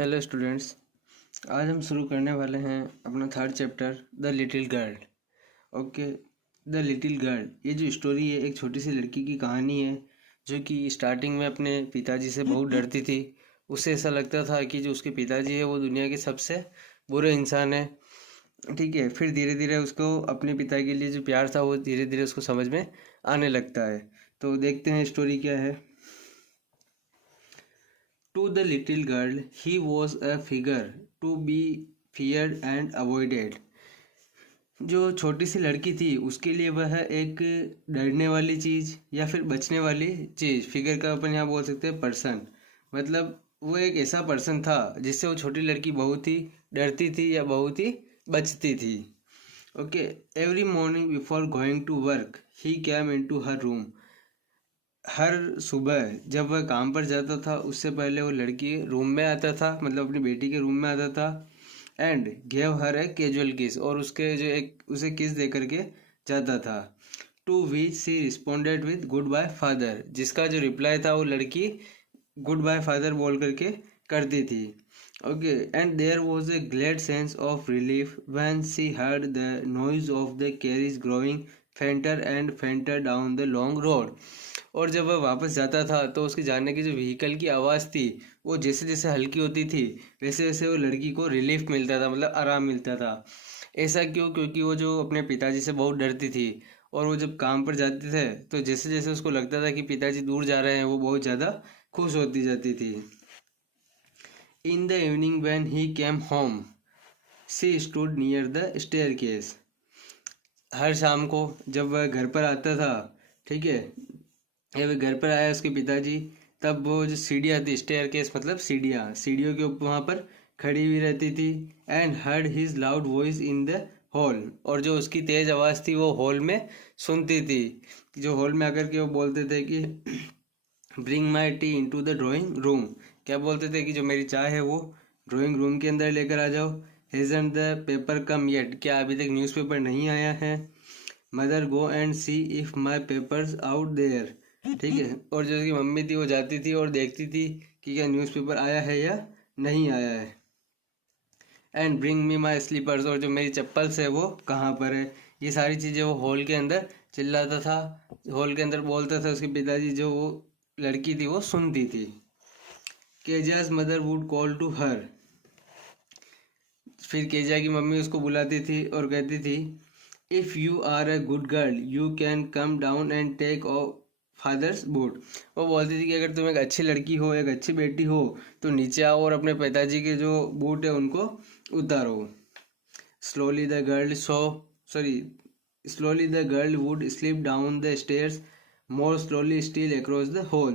Hello students. आज हम शुरू करने वाले हैं अपना third chapter the little girl. Okay, the little girl ये जो स्टोरी है एक छोटी सी लड़की की कहानी है जो कि स्टार्टिंग में अपने पिताजी से बहुत डरती थी। उसे ऐसा लगता था कि जो उसके पिताजी है वो दुनिया के सबसे बुरे इंसान है। ठीक है, फिर धीरे धीरे उसको अपने पिता के लिए जो प्यार था वो धीरे धीरे उसको समझ में आने लगता है। तो देखते हैं स्टोरी क्या है। To the little girl, he was a figure to be feared and avoided. जो छोटी सी लड़की थी उसके लिए वह एक डरने वाली चीज़ या फिर बचने वाली चीज़, फिगर का अपन यहाँ बोल सकते हैं पर्सन। मतलब वो एक ऐसा पर्सन था जिससे वो छोटी लड़की बहुत ही डरती थी या बहुत ही बचती थी। Okay, every morning before going to work he came in to her room. हर सुबह जब वह काम पर जाता था उससे पहले वो लड़की रूम में आता था, मतलब अपनी बेटी के रूम में आता था। And gave her a casual किस, और उसके जो एक उसे किस दे करके जाता था। To which she responded with good bye father, जिसका जो रिप्लाई था वो लड़की गुड बाय फादर बोल करके करती थी। Okay, and there was a glad sense of relief when she heard the noise of the carriage growing fainter and fainter down the long road. और जब वह वापस जाता था तो उसके जाने की जो व्हीकल की आवाज़ थी वो जैसे जैसे हल्की होती थी वैसे वैसे वो लड़की को रिलीफ मिलता था, मतलब आराम मिलता था। ऐसा क्यों? क्योंकि वो जो अपने पिताजी से बहुत डरती थी और वो जब काम पर जाते थे तो जैसे जैसे उसको लगता था कि पिताजी दूर जा रहे हैं वो बहुत ज़्यादा खुश होती जाती थी। In the evening when he came home she stood near the staircase. हर शाम को जब वह घर पर आता था, ठीक है, जब घर पर आया उसके पिताजी, तब वो जो सीढ़ियाँ थी, स्टेयर केस मतलब सीढ़ियाँ, सीढ़ियों के ऊपर वहाँ पर खड़ी हुई रहती थी। And heard his loud voice in the hall, और जो उसकी तेज आवाज़ थी वो हॉल में सुनती थी। जो हॉल में आकर के वो बोलते थे कि bring my tea into the drawing room. क्या बोलते थे कि जो मेरी चाय है वो ड्राइंग रूम के अंदर लेकर आ जाओ। Hasn't the paper come yet, क्या अभी तक न्यूज़पेपर नहीं आया है। Mother go and see if my paper's out there, ठीक है, और जो उसकी मम्मी थी वो जाती थी और देखती थी कि क्या न्यूज़पेपर आया है या नहीं आया है। And bring me my slippers, और जो मेरी चप्पल्स है वो कहाँ पर है। ये सारी चीज़ें वो हॉल के अंदर चिल्लाता था, हॉल के अंदर बोलता था। उसके पिताजी जो वो लड़की थी वो सुनती थी। Kezia's mother would call to her, फिर केजा की मम्मी उसको बुलाती थी और कहती थी if you are a good girl you can come down and take off father's boot. वो बोलती थी कि अगर तुम एक अच्छी लड़की हो, एक अच्छी बेटी हो, तो नीचे आओ और अपने पिताजी के जो बूट है उनको उतारो। Slowly the girl slowly the girl would slip down the stairs more slowly still across the hall.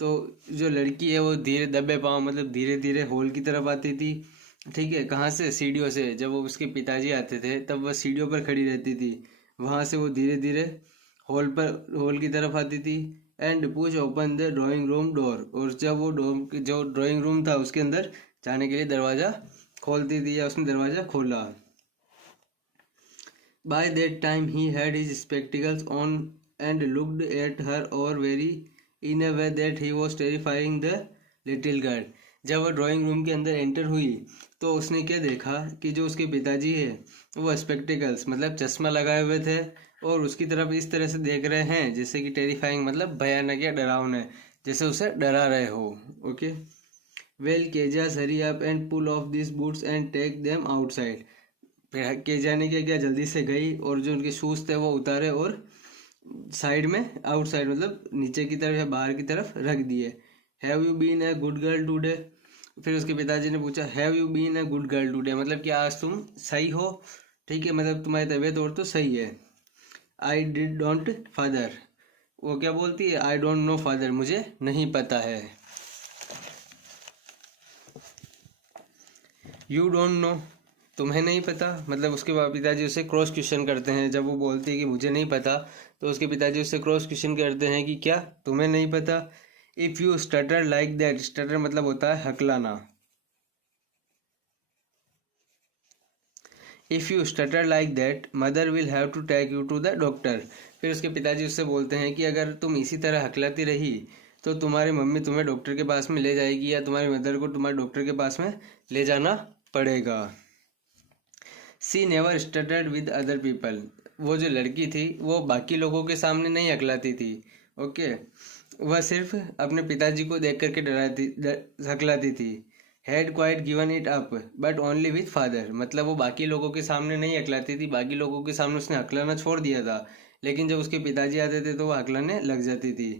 तो जो लड़की है वो धीरे दबे पाँव, मतलब धीरे धीरे हॉल की तरफ आती थी। ठीक है, कहाँ से? सीढ़ियों से। जब वो उसके पिताजी आते थे तब वह सीढ़ियों पर खड़ी रहती थी, वहाँ से वो धीरे धीरे हॉल की तरफ आती थी। And push open the drawing room door, और जब वो जो ड्राइंग रूम था उसके अंदर जाने के लिए दरवाज़ा खोलती थी या उसने दरवाज़ा खोला। By that time he had his spectacles on and looked at her और very in a way that he was terrifying the little girl. जब वह ड्राइंग रूम के अंदर एंटर हुई तो उसने क्या देखा कि जो उसके पिताजी है वो स्पेक्टिकल्स मतलब चश्मा लगाए हुए थे और उसकी तरफ इस तरह से देख रहे हैं जैसे कि टेरिफाइंग मतलब भयानक या डरावना, जैसे उसे डरा रहे हो। Okay, well Kezia's hurry up and pull off this boots and take them outside. Kezia ने क्या किया, जल्दी से गई और जो उनके शूज़ थे वो उतारे और साइड में, आउटसाइड मतलब नीचे की तरफ या बाहर की तरफ रख दिए। Have you been a good girl today? फिर उसके पिताजी ने पूछा have you been a good girl today, मतलब कि आज तुम सही हो, ठीक है, मतलब तुम्हारी तबीयत और तो सही है। आई डिड डोंट फादर, वो क्या बोलती है, आई डोंट नो फादर, मुझे नहीं पता है। यू डोंट नो, तुम्हें नहीं पता, मतलब उसके पिताजी उससे क्रॉस क्वेश्चन करते हैं। जब वो बोलती है कि मुझे नहीं पता तो उसके पिताजी उससे क्रॉस क्वेश्चन करते हैं कि क्या तुम्हें नहीं पता। If you stutter like that, stutter मतलब होता है हकलाना। If you stutter like that mother will have to take you to the doctor. फिर उसके पिताजी उससे बोलते हैं कि अगर तुम इसी तरह हकलाती रही तो तुम्हारी मम्मी तुम्हें डॉक्टर के पास में ले जाएगी या तुम्हारी मदर को तुम्हारे डॉक्टर के पास में ले जाना पड़ेगा। सी नेवर स्टटर्ड विद अदर पीपल, वो जो लड़की थी वो बाकी लोगों के सामने नहीं हकलाती थी। ओके, वह सिर्फ अपने पिताजी को देख करके हकलाती थी। Had quite given it up but only with father, मतलब वो बाकी लोगों के सामने नहीं हकलाती थी, बाकी लोगों के सामने उसने हकलाना छोड़ दिया था, लेकिन जब उसके पिताजी आते थे तो वो हकलाने लग जाती थी।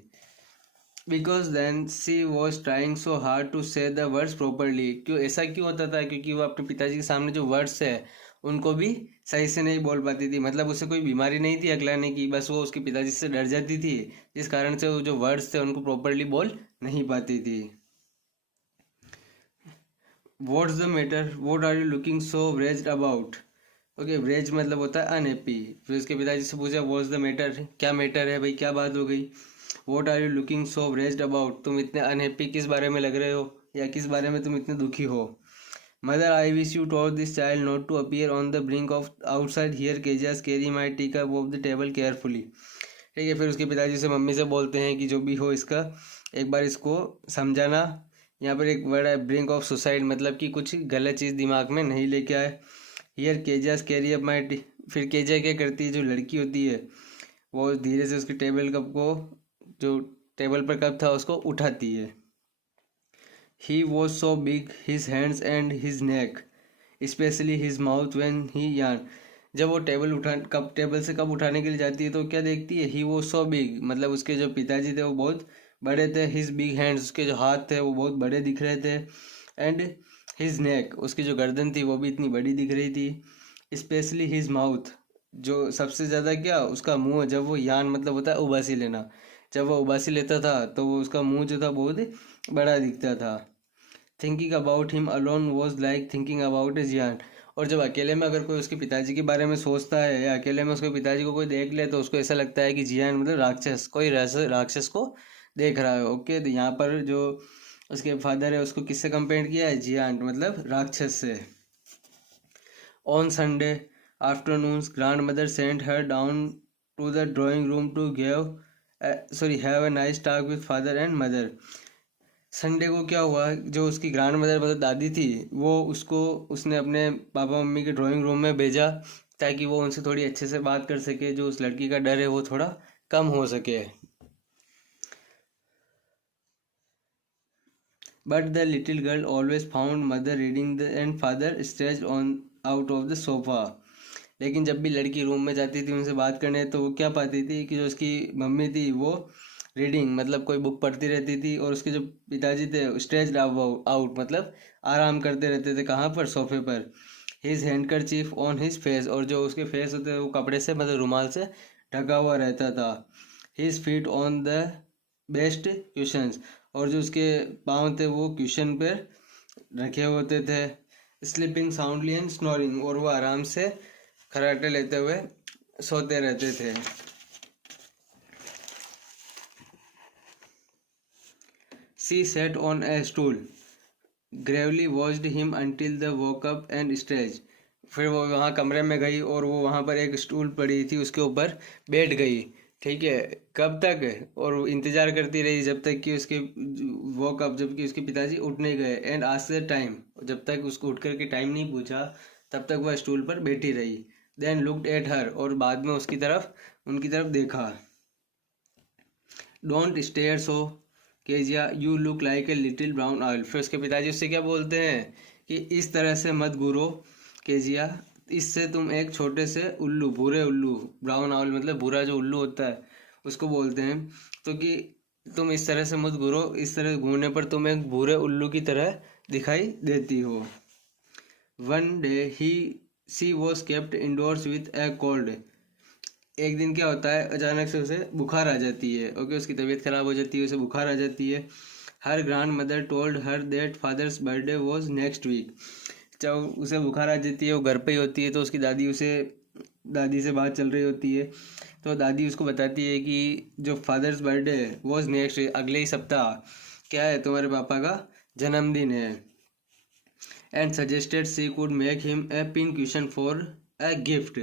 Because then she was trying so hard to say the words properly, क्यों ऐसा क्यों होता था, क्योंकि वो अपने पिताजी के सामने जो वर्ड्स है उनको भी सही से नहीं बोल पाती थी। मतलब उसे कोई बीमारी नहीं थी हकलाने की, बस वो उसके पिताजी से डर जाती थी, जिस कारण से वो जो वर्ड्स थे उनको प्रॉपरली बोल नहीं पाती थी। What's the matter, what are you looking so wretched about. Okay, wretch मतलब होता है अनहैप्पी। फिर उसके पिताजी से पूछा व्हाट्स द मैटर, क्या मैटर है भाई, क्या बात हो गई। What are you looking so wretched about, तुम इतने अनहैप्पी किस बारे में लग रहे हो, या किस बारे में तुम इतने दुखी हो। Mother, I wish you told this child not to appear on the brink of outside here Kezia's carry my take up of the table carefully. ठीक है, फिर उसके पिताजी से मम्मी से बोलते हैं कि जो भी हो इसका एक बार इसको समझाना। यहाँ पर एक वर्ड है ब्रिंक ऑफ सुसाइड, मतलब कि कुछ गलत चीज़ दिमाग में नहीं लेके आए। Here Kezia's carry up my, फिर केजा क्या करती है, जो लड़की होती है वो धीरे से उसके टेबल कप को, जो टेबल पर कप था उसको उठाती है। He was so big his hands and his neck specially his mouth when he yarn. जब वो टेबल से कप उठाने के लिए जाती है तो क्या देखती है, ही वॉज सो बिग, मतलब उसके जो पिताजी थे वो बहुत बड़े थे। हिज बिग हैंड्स, उसके जो हाथ थे वो बहुत बड़े दिख रहे थे। एंड हिज नेक, उसकी जो गर्दन थी वो भी इतनी बड़ी दिख रही थी। स्पेशली हिज माउथ, जो सबसे ज़्यादा क्या उसका मुंह, जब वो यान मतलब होता है उबासी लेना, जब वो उबासी लेता था तो वो उसका मुंह जो था बहुत बड़ा दिखता था। Thinking about him alone was like thinking about a giant, और जब अकेले में अगर कोई उसके पिताजी के बारे में सोचता है या अकेले में उसके पिताजी को कोई देख ले तो उसको ऐसा लगता है कि जियान मतलब राक्षस, कोई राक्षस को देख रहा है। ओके, तो यहाँ पर जो उसके फादर है उसको किससे कंपेयर किया है, जियान मतलब राक्षस से। On Sunday afternoons grandmother sent her down to the drawing room to have a nice talk with father and mother. Sunday को क्या हुआ, जो उसकी ग्रैंड मदर मतलब दादी थी वो उसने अपने पापा मम्मी के ड्राइंग रूम में भेजा ताकि वो उनसे थोड़ी अच्छे से बात कर सके, जो उस लड़की का डर है वो थोड़ा कम हो सके। But the little girl always found mother reading and father stretched on out of the sofa. लेकिन जब भी लड़की रूम में जाती थी उनसे बात करने तो वो क्या पाती थी कि जो उसकी मम्मी थी वो रीडिंग मतलब कोई बुक पढ़ती रहती थी, और उसके जो पिताजी थे स्ट्रेच्ड आउट मतलब आराम करते रहते थे। कहाँ पर, सोफे पर। His handkerchief on his face, और जो उसके फेस होते हैं वो कपड़े से मतलब रुमाल से ढका हुआ रहता था। His feet on the best questions, और जो उसके पाँव थे वो क्वेश्चन पर रखे होते थे। स्लीपिंग साउंडली एंड स्नोरिंग, और वो आराम से खर्राटे लेते हुए सोते रहते थे। She sat on a stool gravely watched him until the woke up and stretch. फिर वो वहाँ कमरे में गई और वो वहाँ पर एक स्टूल पड़ी थी उसके ऊपर बैठ गई। ठीक है, कब तक, और वो इंतज़ार करती रही जब तक कि उसके वोक अप, जबकि उसके पिताजी उठ नहीं गए। एंड आफ्टर टाइम, जब तक उसको उठ करके टाइम नहीं पूछा तब तक वह स्टूल पर बैठी रही। देन लुक्ड एट हर, और बाद में उनकी तरफ देखा। Don't stare so Kezia, you look like a little brown owl. फिर उसके पिताजी उससे क्या बोलते हैं कि इस तरह से मत घूरो केजिया, इससे तुम एक छोटे से उल्लू, भूरे उल्लू, ब्राउन ऑयल मतलब भूरा जो उल्लू होता है उसको बोलते हैं, तो कि तुम इस तरह से मत घूरो, इस तरह घूरने पर तुम एक भूरे उल्लू की तरह दिखाई देती हो। One day she was kept indoors with a cold. एक दिन क्या होता है, अचानक से उसे बुखार आ जाती है। ओके, उसकी तबीयत खराब हो जाती है, उसे बुखार आ जाती है। Her grandmother told her that father's birthday was next week. जब उसे बुखार आ जाती है, वो घर पे ही होती है, तो उसकी दादी से बात चल रही होती है, तो दादी उसको बताती है कि जो father's birthday was next week, अगले ही सप्ताह क्या है, तुम्हारे पापा का जन्मदिन है। And suggested she could make him a pin cushion for a gift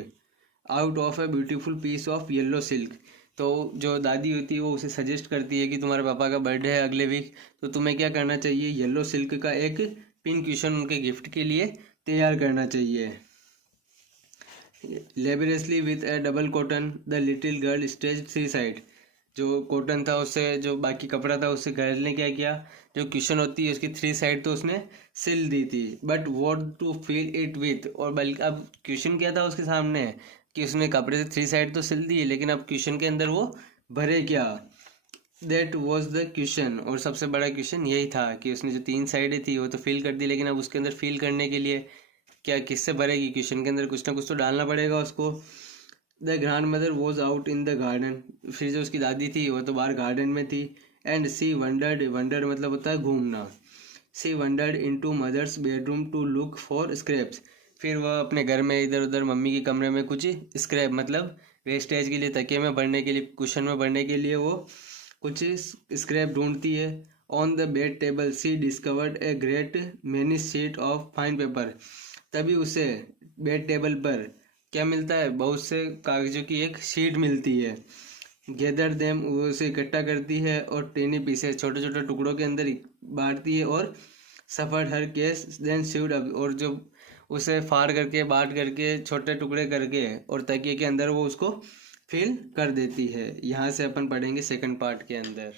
out of a beautiful piece of yellow silk, तो जो दादी होती है वो उसे सजेस्ट करती है कि तुम्हारे पापा का बर्थडे है अगले वीक, तो तुम्हें क्या करना चाहिए, येलो सिल्क का एक पिन क्वेश्चन उनके गिफ्ट के लिए तैयार करना चाहिए। Laboriously with a double cotton the little girl stage three side. जो कॉटन था उससे, जो बाकी कपड़ा था उससे गर्ल ने क्या किया, जो क्वेश्चन होती है उसकी थ्री साइड तो उसने सिल दी थी, but what to fill it with, और बल्कि अब क्वेश्चन क्या था उसके सामने कि उसने कपड़े से थ्री साइड तो सिल दी, लेकिन अब क्वेश्चन के अंदर वो भरे क्या, दैट वॉज द क्वेश्चन। और सबसे बड़ा क्वेश्चन यही था कि उसने जो तीन साइडें थी वो तो फिल कर दी, लेकिन अब उसके अंदर फिल करने के लिए क्या किससे भरेगी, क्वेश्चन के अंदर कुछ ना कुछ तो डालना पड़ेगा उसको। The grand mother was out in the garden, फिर जो उसकी दादी थी वो तो बाहर गार्डन में थी। एंड सी वंडर्ड, वंडर मतलब होता है घूमना, she wandered in to mother's bedroom to look for scraps, फिर वह अपने घर में इधर उधर मम्मी के कमरे में कुछ स्क्रैप मतलब वेस्टेज के लिए, तकिए में भरने के लिए, कुशन में भरने के लिए वो कुछ स्क्रैप ढूंढती है। On the bed table she discovered a great many sheet of fine paper, तभी उसे बेड टेबल पर क्या मिलता है, बहुत से कागजों की एक शीट मिलती है। गैदर देम, वो उसे इकट्ठा करती है और टेनी पीसेस छोटे छोटे टुकड़ों के अंदर बांटती है, और सफर्ड हर केस देन शिवड अप, और जो उसे फाड़ करके बांट करके छोटे टुकड़े करके और तकिए के अंदर वो उसको फिल कर देती है। यहाँ से अपन पढ़ेंगे सेकंड पार्ट के अंदर।